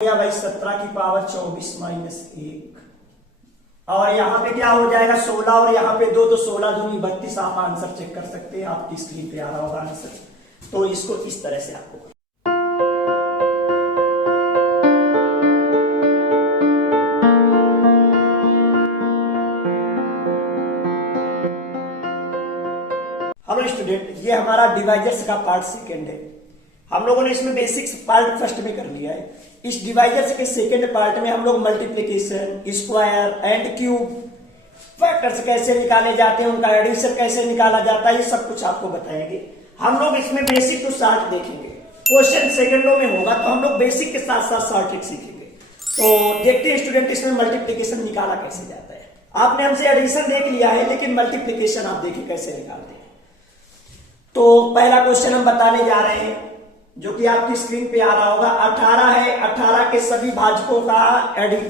गया भाई 17 की पावर 24 माइनस 1 और यहाँ पे क्या हो जाएगा 16 और यहाँ पे 2 तो 16 दूनी 32। आप आंसर चेक कर सकते हैं, आपकी स्क्रीन पे आ रहा होगा आंसर। तो इसको इस तरह से आपको हेलो स्टूडेंट, ये हमारा डिवाइजर्स का पार्ट सेकेंड है। हम लोगों ने इसमें बेसिक्स पार्ट फर्स्ट में कर लिया है। इस डिवाइजर्स के सेकेंड पार्ट में हम लोग multiplication, square and cube, factors कैसे निकाले जाते हैं, उनका एडिशन कैसे निकाला जाता है, ये सब कुछ आपको बताएंगे। हम लोग इसमें बेसिक टू शार्ट देखेंगे। क्वेश्चन सेकंडों में होगा तो हम लोग बेसिक के साथ साथ शार्ट ट्रिक सीखेंगे। तो देखते हैं स्टूडेंट इसमें मल्टीप्लिकेशन निकाला कैसे जाता है। आपने हमसे एडिशन देख लिया है, लेकिन मल्टीप्लिकेशन आप देखिए कैसे निकालते हैं। तो पहला क्वेश्चन हम बताने जा रहे हैं, जो कि आपकी स्क्रीन पे आ रहा होगा। 18 है, 18 के सभी भाजकों का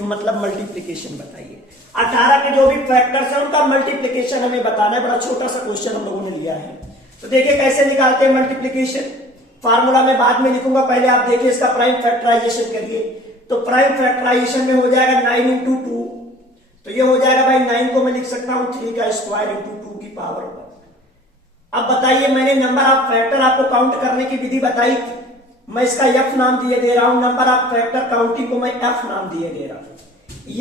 मतलब मल्टीप्लिकेशन बताइए। 18 के जो भी फैक्टर्स हैं उनका मल्टीप्लिकेशन हमें बताना है। बड़ा छोटा सा क्वेश्चन हम लोगों ने लिया है। तो देखिए कैसे निकालते हैं मल्टीप्लिकेशन। फार्मूला मैं बाद में लिखूंगा, पहले आप देखिए इसका प्राइम फैक्टराइजेशन करिए। तो प्राइम फैक्टराइजेशन में हो जाएगा 9 इंटू 2, तो ये हो जाएगा भाई 9 को मैं लिख सकता हूं 3 का स्क्वायर इंटू 2 की पावर 1। अब बताइए, मैंने नंबर ऑफ फैक्टर आपको काउंट करने की विधि बताई थी, मैं इसका एफ नाम दिए दे रहा हूं। नंबर ऑफ फैक्टर काउंटिंग को मैं एफ नाम दिए दे रहा हूं।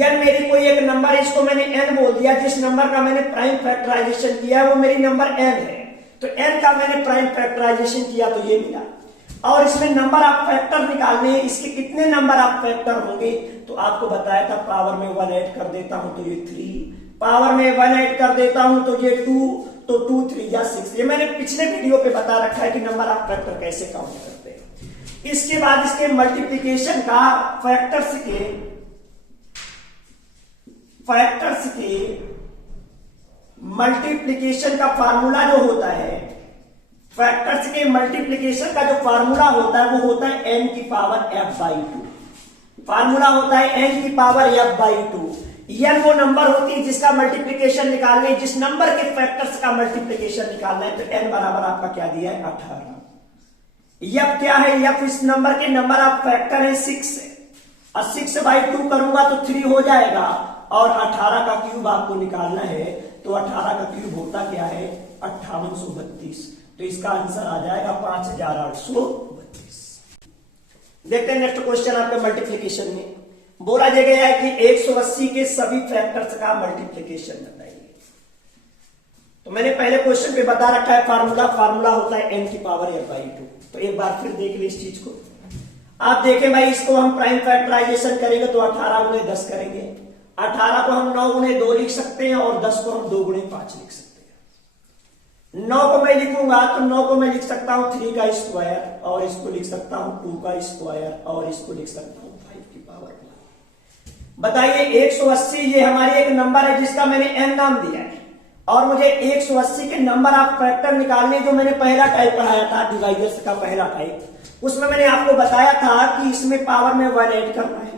एन मेरी कोई एक नंबर है, इसको मैंने एन बोल दिया। जिस नंबर का मैंने प्राइम फैक्टराइजेशन किया वो मेरी नंबर एन है, तो एन का मैंने प्राइम फैक्टराइजेशन किया तो ये मिला। और इसमें नंबर ऑफ फैक्टर निकालने हैं, इसके कितने नंबर ऑफ फैक्टर होंगे तो आपको बताया था। पावर में 1 ऐड कर देता हूं तो ये 3, पावर में 1 ऐड कर देता हूं तो ये 2, तो 2 3 या 6। ये मैंने पिछले वीडियो पे बता रखा है कि नंबर ऑफ फैक्टर कैसे काउंट करते हैं। इसके बाद इसके मल्टीप्लिकेशन का फैक्टर्स के मल्टीप्लिकेशन का फार्मूला जो होता है, फैक्टर्स के मल्टीप्लिकेशन का जो फार्मूला होता है वो होता है n की पावर f/2। फार्मूला होता है n की पावर f/2। n वो नंबर होती है जिसका मल्टीप्लिकेशन निकालना है, जिस नंबर के फैक्टर्स का मल्टीप्लिकेशन निकालना है। तो n बराबर आपका क्या दिया है 18। f क्या है, f इस नंबर के नंबर ऑफ फैक्टर है 6 है, और 6/2 करूंगा तो 3 हो जाएगा। और 18 का क्यूब आपको निकालना है, तो 18 का क्यूब होता क्या है 5832। तो इसका आंसर आ जाएगा 5832। देखते हैं नेक्स्ट क्वेश्चन आपके मल्टीप्लिकेशन में। बोला गया है कि 180 के सभी फैक्टर्स का मल्टीप्लिकेशन बताइए। तो मैंने पहले क्वेश्चन पे बता रखा है फार्मूला होता है n की पावर f/2। तो एक बार फिर देख लीजिए इस चीज को। आप देखें भाई, इसको हम प्राइम फैक्टराइजेशन करेंगे तो 18 गुणे 10 करेंगे। 18 को हम 9 गुणे 2 लिख सकते हैं और 10 को हम 2 गुणे 5 लिख सकते हैं। 9 को मैं लिखूंगा तो 9 को मैं लिख सकता हूं 3 का स्क्वायर, और इसको लिख सकता हूं 2 का स्क्वायर, और इसको लिख सकता हूं 5 की पावर 1। बताइए 180 ये हमारी एक नंबर है जिसका मैंने n नाम दिया है, और मुझे 180 के नंबर ऑफ फैक्टर निकालने, जो मैंने पहला टाइप पढ़ाया था डिवाइजर्स का पहला टाइप, उसमें मैंने आपको बताया था कि इसमें पावर में 1 ऐड करना है,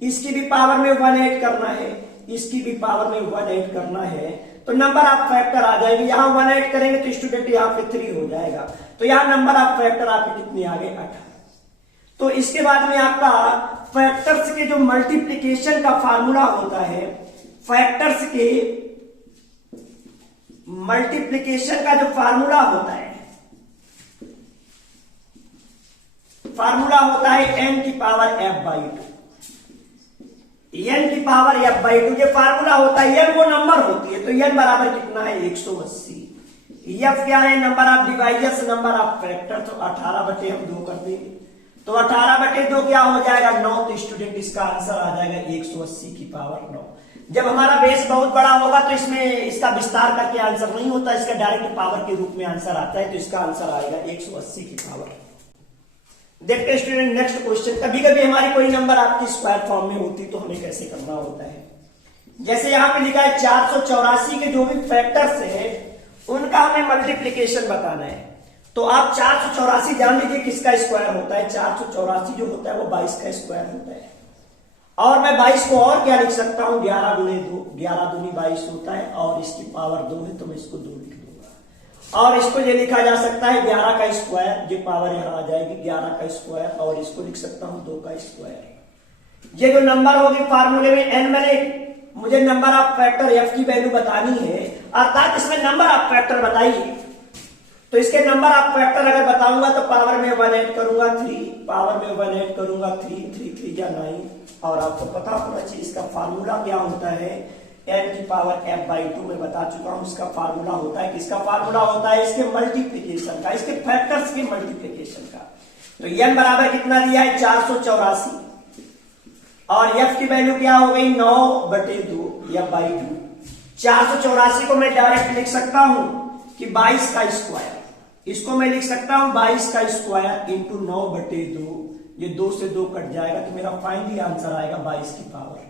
इसकी भी पावर में 1 ऐड करना है, इसकी भी पावर में 1 ऐड करना है, तो नंबर ऑफ फैक्टर आ जाएगी। यहां 1 ऐड करेंगे तो स्टूडेंट यहां पे 3 हो जाएगा। तो यहां नंबर ऑफ फैक्टर आपके कितने आ गए 18। तो इसके बाद में आपका फैक्टर्स के जो मल्टीप्लिकेशन का फार्मूला होता है, फैक्टर्स के मल्टीप्लिकेशन का जो फार्मूला होता है, फार्मूला होता है n की पावर f/2। n की पावर f/2 ये फार्मूला होता है। n वो नंबर होती है, तो n बराबर कितना है 180। f क्या है, number of divisors, number of factor. तो 18/2 कर देंगे, तो 18/2 क्या हो जाएगा 9। तो स्टूडेंट इसका आंसर आ जाएगा 180 की पावर 9। जब हमारा बेस बहुत बड़ा होगा तो इसमें इसका विस्तार करके आंसर नहीं होता, इसका डायरेक्ट पावर के रूप में आंसर आता है। तो इसका आंसर आएगा 180 की पावर। देखते हैं स्टूडेंट नेक्स्ट क्वेश्चन। कभी कभी हमारी कोई नंबर आपकी स्क्वायर फॉर्म में होती तो हमें कैसे करना होता है। जैसे यहां पे लिखा है 484 के जो भी फैक्टर्स है उनका हमें मल्टीप्लिकेशन बताना है। तो आप 484 जान लीजिए किसका स्क्वायर होता है। 484 जो होता है वो 22 का स्क्वायर होता है। और मैं 22 को और क्या लिख सकता हूं 11 गुणे 2, 11 दूनी 22 होता है, और इसकी पावर 2 है तो मैं इसको 2 लिख दूंगा। और इसको ये लिखा जा सकता है 11 का स्क्वायर, ये पावर यहां आ जाएगी 11 का स्क्वायर, और इसको लिख सकता हूं 2 का स्क्वायर। ये जो नंबर होगी फार्मूले में n बनेगी, मुझे नंबर ऑफ फैक्टर f की वैल्यू बतानी है, अर्थात इसमें नंबर ऑफ फैक्टर बताइए। तो इसके नंबर ऑफ फैक्टर अगर बताऊंगा तो पावर में 1 ऐड करूंगा 3, पावर में 1 ऐड करूंगा 3, 3 3 या 9। और आपको पता होना चाहिए इसका फार्मूला क्या होता है, n की पावर f/2 में बता चुका हूं। इसका फार्मूला होता है, किसका फार्मूला होता है, इसके मल्टीप्लीकेशन का, इसके फैक्टर्स के मल्टीप्लीकेशन का। तो n बराबर कितना दिया है 484, और f की वैल्यू क्या हो गई 9/2 f/2। 484 को मैं डायरेक्ट लिख सकता हूं कि 22 का स्क्वायर, इसको मैं लिख सकता हूं 22 का स्क्वायर इंटू 9/2। ये 2 से 2 कट जाएगा तो मेरा फाइनली आंसर आएगा 22 की पावर।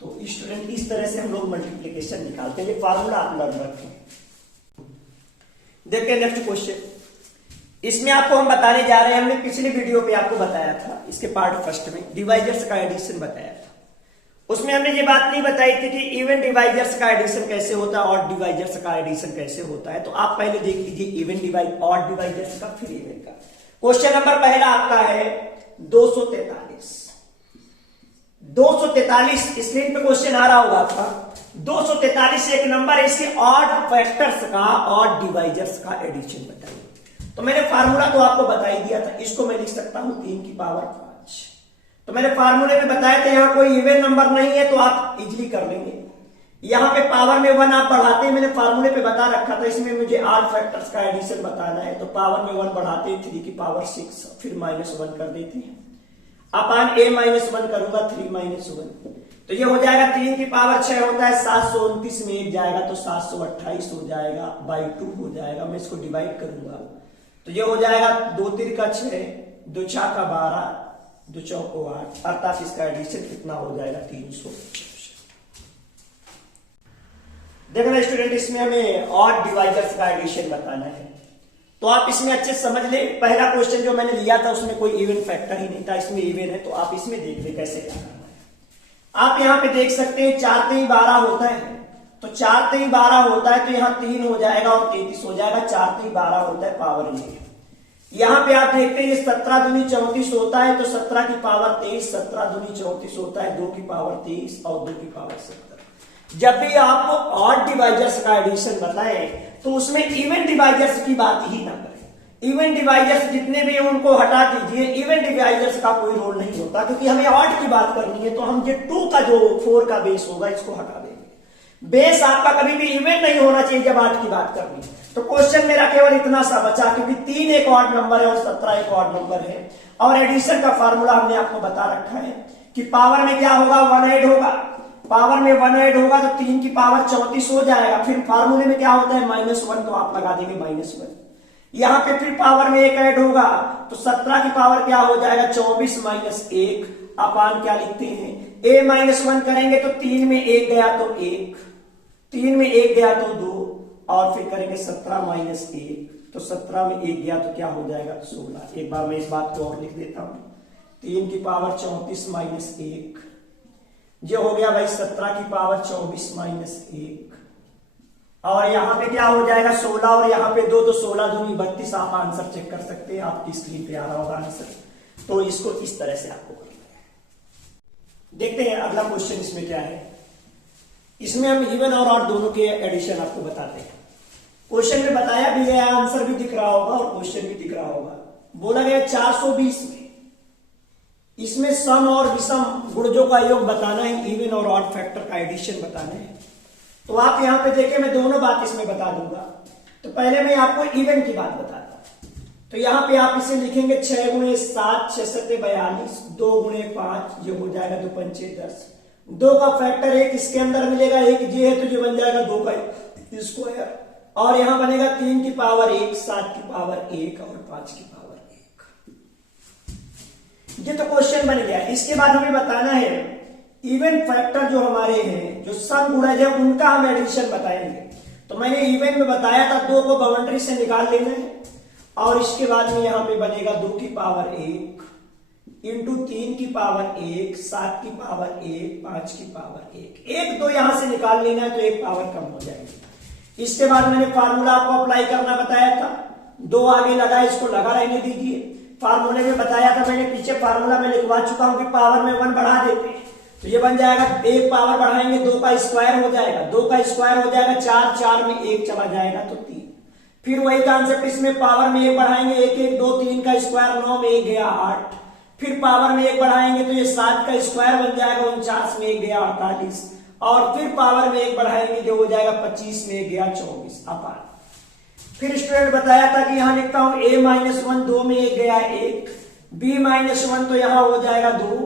तो स्टूडेंट इस तरह से हम लोग मल्टीप्लिकेशन निकालते हैं, ये फार्मूला आप लर्न रखें। देखते हैं नेक्स्ट क्वेश्चन। इसमें आपको हम बताने जा रहे हैं, हमने पिछले वीडियो पे आपको बताया था, इसके पार्ट फर्स्ट में डिवाइजर्स का एडिशन बताया था। उसमें हमने ये बात नहीं बताई थी कि इवन डिवाइजर्स का एडिशन कैसे होता है, ऑड डिवाइजर्स का एडिशन कैसे होता है। तो आप पहले देख लीजिए इवन डिवाइज, ऑड डिवाइजर्स का, फिर इवन का। क्वेश्चन नंबर पहला आपका है 243। 243 स्क्रीन पे क्वेश्चन आ रहा होगा आपका। 243 एक नंबर है, इसके ऑड फैक्टर्स का, ऑड डिवाइजर्स का एडिशन बताइए। तो मैंने फार्मूला तो आपको बता ही दिया था, इसको मैं लिख सकता हूं 3 की पावर 5। तो मैंने फार्मूले में बताया था यहां कोई इवन नंबर नहीं है तो आप इजीली कर लेंगे। यहां पे पावर में 1 आप बढ़ाते हैं, मैंने फार्मूले पे बता रखा था, इसमें मुझे ऑड फैक्टर्स का एडिशन बताना है। तो पावर में 1 बढ़ाते हैं 3 की पावर 6, फिर -1 कर देते हैं, अपान a -1 करूंगा 3 -1। तो ये हो जाएगा 3 की पावर 6 होता है 729 में 1 जाएगा तो 728 हो जाएगा, बाई 2 हो जाएगा। मैं इसको डिवाइड करूंगा तो ये हो जाएगा 2 3 का 6, 2 4 का 12, 2 4 को 8, अर्थात इसका एडिशन कितना हो जाएगा 300। देखना स्टूडेंट, इसमें हमें ऑड डिवाइजर्स का एडिशन बताना है। तो आप इसमें अच्छे समझ ले, पहला क्वेश्चन जो मैंने लिया था उसमें कोई इवन फैक्टर ही नहीं था, इसमें इवन है। तो आप इसमें देख ले कैसे क्या करना है। आप यहां पे देख सकते हैं 4 3 12 होता है, तो 4 3 12 होता है तो यहाँ 3 हो जाएगा और 33 हो जाएगा। 4 3 12 होता है पावर ये। यहां पे आप देखते हैं ये 17 दूनी 34 होता है, तो 17 की पावर 23, 17 दूनी 34 होता है, 2 की पावर 23 और 2 की पावर 70। जब भी आपको ऑड डिवाइजर्स का एडिशन बताएं तो उसमें इवन डिवाइजर्स की बात ही ना करें। इवन डिवाइजर्स जितने भी हैं उनको हटा दीजिए, इवन डिवाइजर्स का कोई रोल नहीं होता, क्योंकि हमें ऑड की बात करनी है। तो हम ये 2 का जो 4 का बेस होगा इसको हटा देंगे। बेस आपका कभी भी इवन नहीं होना चाहिए जब 8 की बात करनी है। तो क्वेश्चन मेरा केवल इतना सा बचा, क्योंकि 3 एक ऑड नंबर है और 17 एक ऑड नंबर है। और एडिशन का फार्मूला हमने आपको बता रखा है कि पावर में क्या होगा 1 ऐड होगा, पावर में 1 ऐड होगा तो 3 की पावर 34 हो जाएगा। फिर फार्मूले में क्या होता है -1, तो आप लगा देंगे -1। यहां पे फिर पावर में 1 ऐड होगा तो 17 की पावर क्या हो जाएगा 24 -1, अपान क्या लिखते हैं a -1 करेंगे तो 3 में 1 गया तो 1, 3 में 1 गया तो 2, और फिर करेंगे 17 -1, तो 17 में 1 गया तो क्या हो जाएगा 16। एक बार मैं इस बात को और लिख देता हूं, 3 की पावर 34 -1, जो हो गया भाई 17 की पावर 24 -1, और यहां पे क्या हो जाएगा 16, और यहां पे 2 तो 16 दूनी 32। आप आंसर चेक कर सकते हैं, आपकी स्क्रीन पे आ रहा होगा आंसर। तो इसको इस तरह से आपको करना है। देखते हैं अगला क्वेश्चन इसमें क्या है। इसमें हम इवन और ऑड दोनों के एडिशन आपको बताते हैं। क्वेश्चन में बताया भी गया, आंसर भी दिख रहा होगा और क्वेश्चन भी दिख रहा होगा। बोला गया 420 में इसमें सम और विषम गुणजों का योग बताना है, इवन और ऑड फैक्टर का एडिशन बताना है। तो आप यहां पे देखिए, मैं दोनों बात इसमें बता दूंगा। तो पहले मैं आपको इवन की बात बताता। तो यहां पे आप इसे लिखेंगे 6 × 7 6 7 42, 2 × 5 ये हो जाएगा 2 5 10। 2 का फैक्टर 1 इसके अंदर मिलेगा, 1 ये है तो ये बन जाएगा 2 का स्क्वायर, और यहां बनेगा 3 की पावर 1, 7 की पावर 1 और 5 की पावर 1। ये तो क्वेश्चन बन गया। इसके बाद हमें बताना है इवन फैक्टर जो हमारे हैं, जो सम गुणज है, उनका हम एडिशन बताएंगे। तो मैंने इवन में बताया था 2 को बाउंड्री से निकाल लेना है, और इसके बाद में यहां पे बनेगा 2 की पावर 1 इंटू 3 की पावर 1, 7 की पावर 1, 5 की पावर 1। 1 2 यहां से निकाल लेना है तो 1 पावर कम हो जाएगी। इसके बाद मैंने फार्मूला आपको अप्लाई करना बताया था, 2 आगे लगा, इसको लगा रहने दीजिए। फार्मूले में बताया था मैंने, पीछे फार्मूला में लिखवा चुका हूं कि पावर में 1 बढ़ा देते हैं तो ये बन जाएगा, एक पावर बढ़ाएंगे 2 का स्क्वायर हो जाएगा, 2 का स्क्वायर हो जाएगा 4, 4 में 1 चला जाएगा तो 3। फिर वही कॉन्सेप्ट इसमें पावर में 1 बढ़ाएंगे, 1 1 2 3 का स्क्वायर 9 में 1 गया 8। फिर पावर में 1 बढ़ाएंगे तो ये 7 का स्क्वायर बन जाएगा 49 में 1 गया 48। और फिर पावर में 1 बढ़ाएंगे जो हो जाएगा 25 में 1 गया 24 अपार। फिर स्टूडेंट बताया था कि यहां लिखता हूं a-1 2 में 1 गया 1, b-1 तो यहां हो जाएगा 2।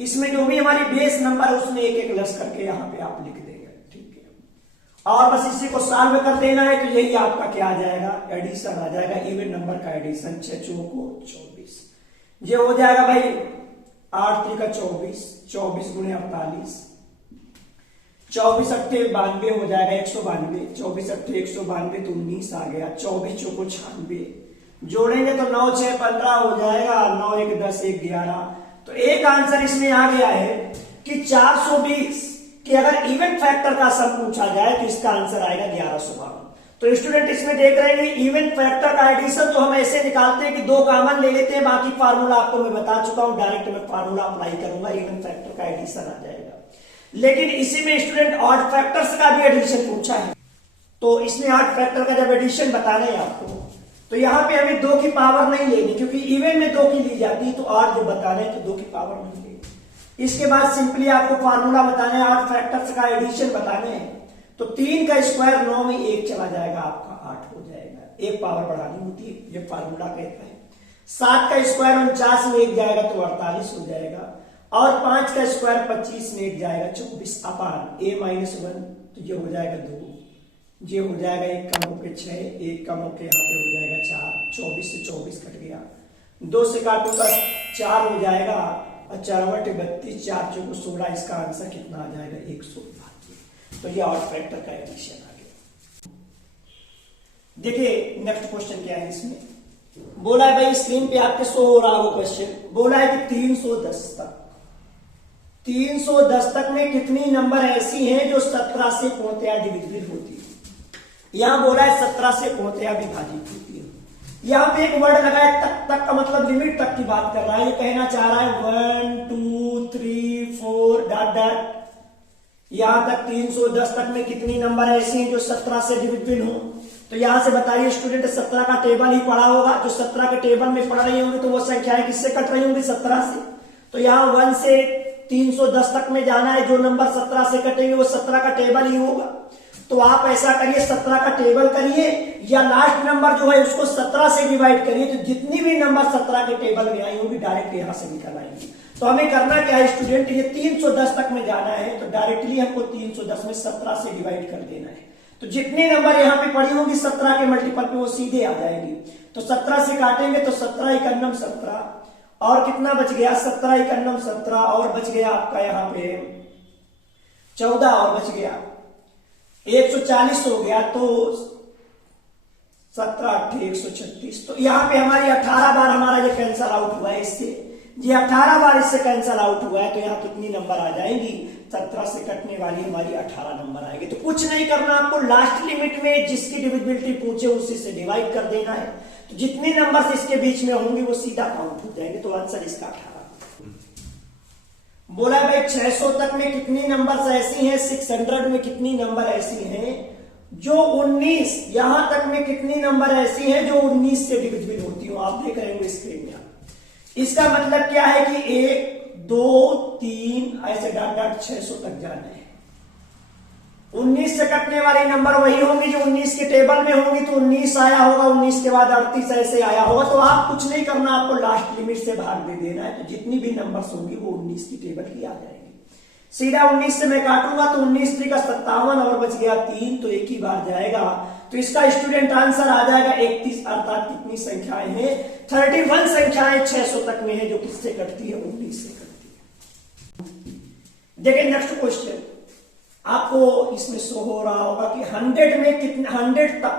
इसमें जो भी हमारी बेस नंबर है उसमें एक एक लस करके यहां पे आप लिख देंगे, ठीक है। और बस इसी को सॉल्व कर देना है तो यही आपका क्या आ जाएगा, एडिशन आ जाएगा, इवन नंबर का एडिशन 6 चौको 24। ये हो जाएगा भाई 8 3 का 24, 24 गुणे 48, 24 अट्ठे 92 हो जाएगा 192, 24 अट्ठे 192 तो 19 आ गया, 24 चौको 96, जोड़ेंगे तो 9 6 15 हो जाएगा, 9 1 10 1 11। तो एक आंसर इसमें आ गया है कि 420 कि अगर इवन फैक्टर का सम पूछा जाए तो इसका आंसर आएगा 1152। तो स्टूडेंट इसमें देख रहे हैं इवन फैक्टर का एडिशन तो हम ऐसे निकालते हैं कि 2 कॉमन ले लेते हैं, बाकी फार्मूला आपको मैं बता चुका हूं, डायरेक्ट मैं फार्मूला अप्लाई करूंगा, इवन फैक्टर का एडिशन आ जाएगा। लेकिन इसी में स्टूडेंट ऑड फैक्टर्स का भी एडिशन पूछा है, तो इसमें ऑड फैक्टर का जब एडिशन बताना है आपको तो यहां पे हमें 2 की पावर नहीं लेनी, क्योंकि इवन में 2 की ली जाती है, तो ऑड जो बताना है तो 2 की पावर नहीं लेनी। इसके बाद सिंपली आपको फार्मूला बताना है, ऑड फैक्टर्स का एडिशन बताने हैं, तो 3 का स्क्वायर 9 में 1 चला जाएगा, आपका 8 हो जाएगा, एक पावर बढ़ानी होती है, ये फार्मूला कहता है। 7 का स्क्वायर 49 में 1 जाएगा तो 48 हो जाएगा, और 5 का स्क्वायर 25 में 1 जाएगा 24 अपान a-1 तो ये हो जाएगा 2, ये हो जाएगा 1 कम होके 6, 1 कम होके यहाँ पे हो जाएगा 4, 24 से 24 कट गया, 2 से काटूंगा 4 हो जाएगा, और 4 बटे 32, 4 चौको 16, इसका आंसर कितना आ जाएगा 192। तो ये ऑड फैक्टर का एडिशन आ गया। देखिए नेक्स्ट क्वेश्चन क्या है इसमें, बोला है भाई स्क्रीन पे आपके शो हो रहा हो क्वेश्चन, बोला है कि 310 तक 310 तक में कितनी नंबर ऐसी हैं जो 17 से पूर्णतया डिविजिबल होती है। यहां बोला है 17 से पूर्णतया विभाजित होती है। यहां पे एक वर्ड लगा है तक, तक का मतलब लिमिट तक की बात कर रहा है, ये कहना चाह रहा है 1 2 3 4 डॉट डॉट, यहां तक 310 तक में कितनी नंबर ऐसी हैं जो 17 से डिविजिबल हो। तो यहां से बताइए स्टूडेंट, 17 का टेबल ही पढ़ा होगा, जो 17 के टेबल में पढ़ रही होंगी तो वो संख्याएं किससे कट रही होंगी, 17 से। तो यहां 1 से 310 तक में जाना है, जो नंबर 17 से कटेंगे वो 17 का टेबल ही होगा। तो आप ऐसा करिए, 17 का टेबल करिए या लास्ट नंबर जो है उसको 17 से डिवाइड करिए, तो जितनी भी नंबर 17 के टेबल में आई होगी डायरेक्ट यहां से निकल आएंगी। तो हमें करना क्या है स्टूडेंट, ये 310 तक में जाना है तो डायरेक्टली हमको 310 में 17 से डिवाइड कर देना है। तो जितने नंबर यहाँ पे पड़ी होंगी 17 के मल्टीपल पे वो सीधे आ जाएंगी। तो 17 से काटेंगे तो 17 एकन्नम 17, और कितना बच गया 17 एकन्नम 17, और बच गया आपका यहाँ पे 14, और बच गया 140 हो गया, तो 17 8 136। तो यहाँ पे हमारी 18 बार हमारा ये कैंसल आउट हुआ है इससे, ये 18 बार इससे कैंसल आउट हुआ है, तो यहाँ कितनी नंबर आ जाएंगी, 17 से कटने वाली हमारी 18 नंबर आएगी। तो कुछ नहीं करना आपको, लास्ट लिमिट में जिसकी डिविजिबिलिटी पूछे उसी से डिवाइड कर देना है, तो जितने नंबर इसके बीच में होंगे वो सीधा काउंट हो जाएंगे। तो आंसर इसका 18। बोला भाई 600 तक में कितनी नंबर ऐसी हैं, 600 में कितनी नंबर ऐसी हैं जो 19, यहां तक में कितनी नंबर ऐसी हैं जो 19 से डिविजिबल होती हो। आप देख रहे होंगे स्क्रीन में, इसका मतलब क्या है कि 1 2 3 ऐसे डॉट डॉट 600 तक जाना है। 19 से कटने वाली नंबर वही होंगी जो 19 के टेबल में होंगी, तो 19 आया होगा, 19 के बाद 38 ऐसे आया होगा। तो आप कुछ नहीं करना, आपको लास्ट लिमिट से भाग दे देना है, तो जितनी भी नंबर्स होंगी वो 19 की टेबल की आ जाएगी। सीधा 19 से मैं काटूंगा तो 19 3 का 57, और बच गया 3, तो एक ही बार जाएगा। तो इसका स्टूडेंट आंसर आ जाएगा 31, अर्थात कितनी संख्याएं हैं, 31 संख्याएं 600 तक में है जो किससे कटती है, 19 से कटती है। देखिए नेक्स्ट क्वेश्चन, आपको इसमें शो हो रहा होगा कि 100 में कितने, 100 तक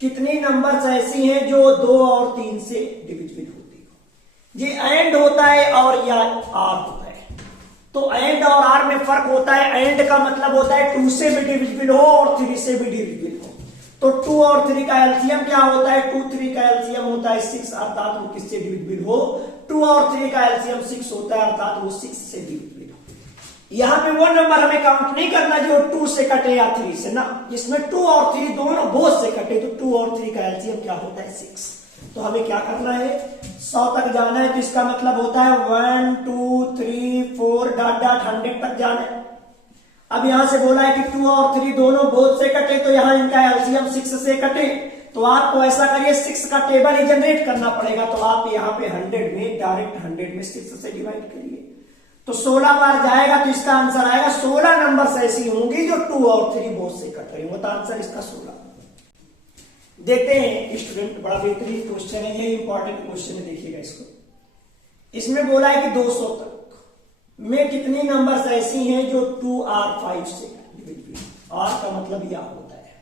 कितनी नंबर्स ऐसी हैं जो 2 और 3 से डिविजिबल होती हो। ये एंड होता है और या आर होता है। तो एंड और आर में फर्क होता है। एंड का मतलब होता है 2 से भी डिविजिबल हो और 3 से भी डिविजिबल हो। तो 2 और 3 का एलसीएम क्या होता है? 2 3 का एलसीएम होता है 6, अर्थात वो किससे डिविजिबल हो? 2 और 3 का एलसीएम 6 होता है, अर्थात वो 6 से डिविजिबल हो। यहां पे वो नंबर हमें काउंट नहीं करना जो 2 से कटे या 3 से ना, इसमें 2 और 3 दोनों बोथ से कटे, तो 2 और 3 का एलसीएम क्या होता है? 6। तो हमें क्या करना है? 100 तक जाना है, तो इसका मतलब होता है 1 2 3 4 डॉट डॉट 100 तक जाना है। अब यहां से बोला है कि 2 और 3 दोनों बोथ से कटे, तो यहां इनका एलसीएम 6 से कटे, तो आपको ऐसा करिए 6 का टेबल ही जनरेट करना पड़ेगा। तो आप यहां पे 100 में डायरेक्ट 100 में 6 से डिवाइड करिए, तो 16 बार जाएगा, तो इसका आंसर आएगा 16 नंबर ऐसी होंगी जो 2 और 3 बोथ से कट रही होंगे, तो आंसर इसका 16। देखते हैं स्टूडेंट, बड़ा बेहतरीन क्वेश्चन है, ये इंपॉर्टेंट क्वेश्चन है, देखिएगा इसको। इसमें बोला है कि 200 तक में कितनी नंबर्स ऐसी हैं जो 2 और 5 से डिविजिबल? और का मतलब यह होता है,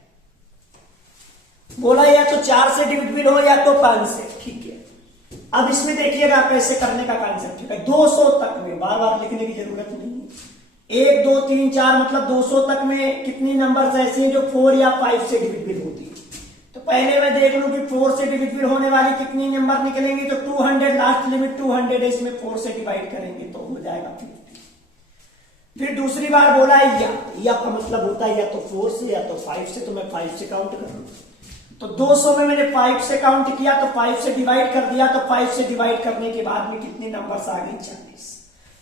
बोला या तो 4 से डिविजिबल हो या तो 5 से, ठीक है। अब इसमें देखिएगा कैसे करने का कॉन्सेप्ट है। 200 तक में बार बार लिखने की जरूरत नहीं है, 1 2 3 4 मतलब 200 तक में कितनी नंबर्स ऐसी हैं जो 4 या 5 से डिविजिबल होती है। तो पहले मैं देख लूं कि 4 से डिविजिबल होने वाली कितनी नंबर निकलेंगी, तो 200, लास्ट लिमिट 200 है, इसमें 4 से डिवाइड करेंगे तो हो जाएगा 50। फिर दूसरी बार बोला है या का मतलब होता है या तो 4 से या तो 5 से, तो मैं 5 से काउंट करूं, तो 200 में मैंने 5 से काउंट किया, तो 5 से डिवाइड कर दिया, तो 5 से डिवाइड करने के बाद में कितने नंबर्स आ गई? 40।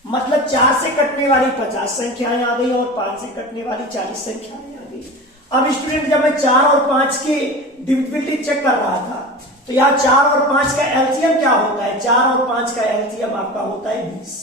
मतलब 4 से कटने वाली 50 संख्याएं आ गई और 5 से कटने वाली 40 संख्याएं आ गई। अब स्टूडेंट, जब मैं 4 और 5 की डिविजिबिलिटी चेक कर रहा था, तो यहाँ 4 और 5 का एलसीएम क्या होता है? 4 और 5 का एलसीएम आपका होता है 20।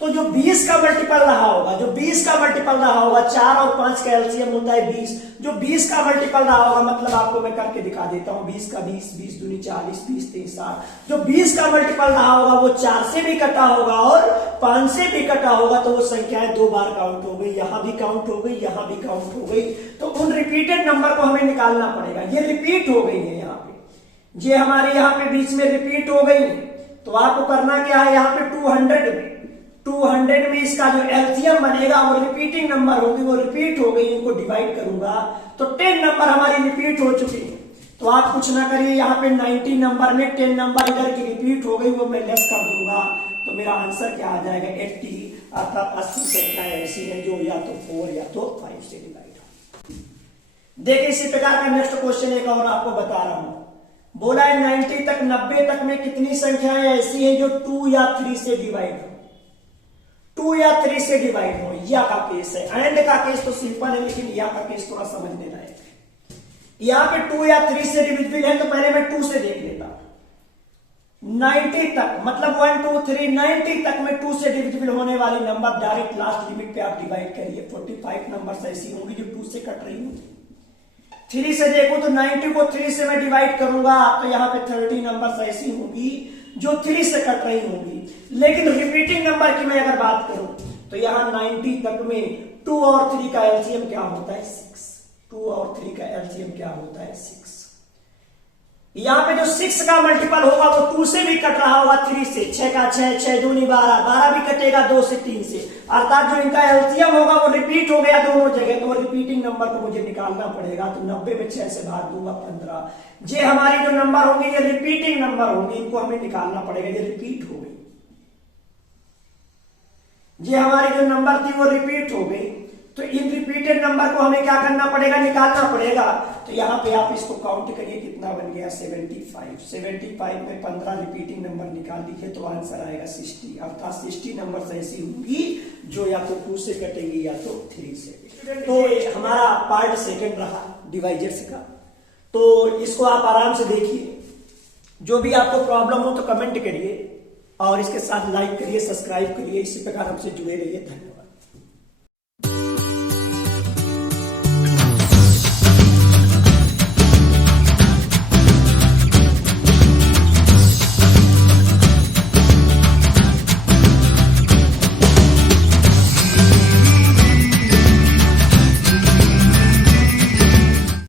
तो जो 20 का मल्टीपल रहा होगा, जो 20 का मल्टीपल रहा होगा, 4 और 5 का एलसीएम होता है 20, जो 20 का मल्टीपल रहा होगा, मतलब आपको मैं करके दिखा देता हूं, 20 का 20, 20 दूनी 40, 20 3 60, जो 20 का मल्टीपल रहा होगा वो 4 से भी कटा होगा और 5 से भी कटा होगा, तो वो संख्याएं 2 बार काउंट हो गई, यहां भी काउंट हो गई, यहां भी काउंट हो गई। तो उन रिपीटेड नंबर को हमें निकालना पड़ेगा। ये रिपीट हो गई है, यहाँ पे ये हमारे यहाँ पे बीच में रिपीट हो गई, तो आपको करना क्या है? यहाँ पे 200 में इसका जो एलसीएम बनेगा वो रिपीटिंग नंबर होगी, वो रिपीट हो गई, इनको डिवाइड करूंगा तो 10 नंबर हमारी रिपीट हो चुकी है। तो आप कुछ ना करिए, यहाँ पे 90 नंबर में 10 नंबर इधर की रिपीट हो गई, वो मैं लेस कर दूंगा, तो मेरा आंसर क्या आ जाएगा? 80, अर्थात 80 संख्याएं ऐसी है जो या तो 4 या तो 5 से डिवाइड हो। देखिए इसी प्रकार का नेक्स्ट क्वेश्चन एक और आपको बता रहा हूं। बोला है 90 तक 90 तक में कितनी संख्याएं ऐसी हैं जो 2 या 3 से डिवाइड हो? 2 या 3 से डिवाइड हो, या का केस है। एंड का केस तो सिंपल है, लेकिन या का केस थोड़ा समझने लायक है। यहां पे 2 या 3 से डिविजिबल है, तो पहले मैं 2 से देख लेता हूं। 90 तक मतलब 1 2 3 90 तक में 2 से डिविजिबल होने वाली नंबर डायरेक्ट लास्ट लिमिट पे आप डिवाइड करिए। 45 नंबर ऐसी होंगी जो 2 से कट रही होंगी। 3 से देखो तो 90 को 3 से मैं डिवाइड करूंगा, तो यहाँ पे 30 नंबर ऐसी होंगी जो 3 से कट रही होंगी। लेकिन रिपीटिंग नंबर की मैं अगर बात करूं, तो यहां 90 तक में 2 और 3 का एलसीएम क्या होता है? 6। 2 और 3 का एलसीएम क्या होता है? 6। यहां पे जो 6 का मल्टीपल होगा वो 2 से भी कट रहा होगा, 3 से। 6 का 6, 6 दूनी 12, 12 भी कटेगा 2 से 3 से, अर्थात जो इनका एलसीएम होगा वो रिपीट हो गया दोनों जगह, तो रिपीटिंग नंबर को मुझे निकालना पड़ेगा। तो 90 में 6 से भाग दूंगा 15। ये हमारी जो नंबर होंगे ये रिपीटिंग नंबर होंगे, इनको हमें निकालना पड़ेगा। ये रिपीट हो गई, ये हमारी जो नंबर थी वो रिपीट हो गई, तो इन रिपीटेड नंबर को हमें क्या करना पड़ेगा? निकालना पड़ेगा। तो यहां पे आप इसको काउंट करिए, कितना बन गया? 75। 75 में 15 रिपीटिंग नंबर निकाल लीजिए, तो आंसर आएगा 60, अर्थात 60 नंबर ऐसी होंगी जो या तो 2 से कटेंगी या तो 3 से। तो हमारा पार्ट सेकंड रहा डिवाइजर्स का, तो इसको आप आराम से देखिए। जो भी आपको प्रॉब्लम हो तो कमेंट करिए और इसके साथ लाइक करिए, सब्सक्राइब करिए। इसी प्रकार हमसे जुड़े रहिए। धन्यवाद।